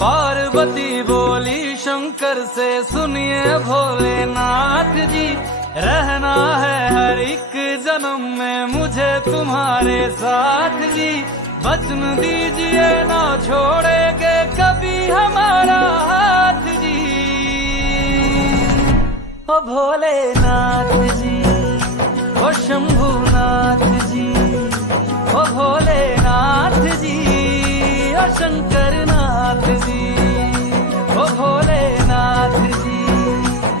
पार्वती बोली शंकर से, सुनिए भोलेनाथ जी, रहना है हर एक जन्म में मुझे तुम्हारे साथ जी। वचन दीजिए ना छोड़ेंगे कभी हमारा हाथ जी। ओ भोलेनाथ जी, ओ शंभुनाथ जी, ओ भोलेनाथ जी, ओ शंकर